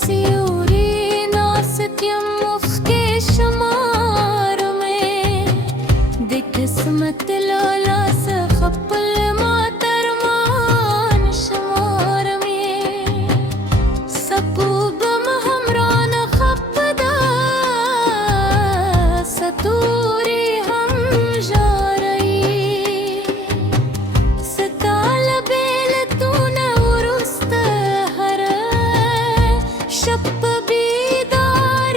Siuri nasatyam ufke shamar mein de kismat lola se khappal matarman shamar mein sabubam hamran khappda saturi hum jarayi satal bel tuna urust शप बीदार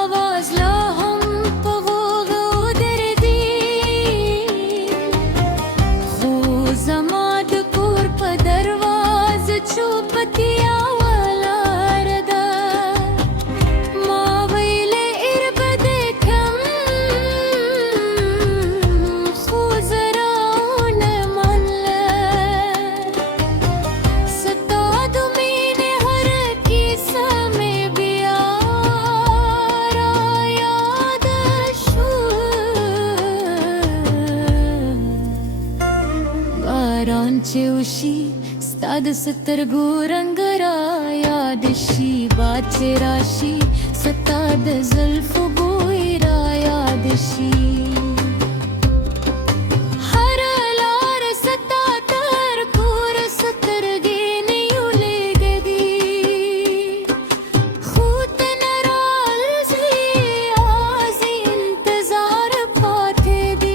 आवाज ला हम पवोग उदर दी खो जमाद core प दरवाज चुपतिया वाला रदा मावैले इरबद कम खो जरा उशी स्ताद सतरगो रंगरा यादशी बाचे राशी सताद जुल्फ बोईरा यादशी हर लार सतातर पूर सतरगे नेयुले गदी खूत नराजी आजी इंतजार पाते दी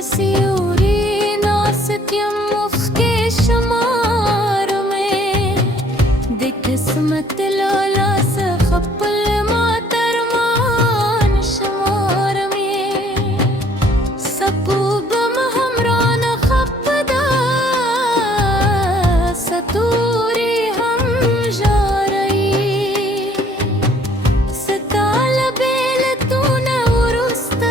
Siuri nasatyam ufke shamar mein de kismat lola se khappal matarman shamar mein sapubam hamran khapada saturi hum jarai satal bel tuna urust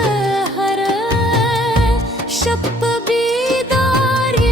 शप बीदारी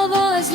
आवाज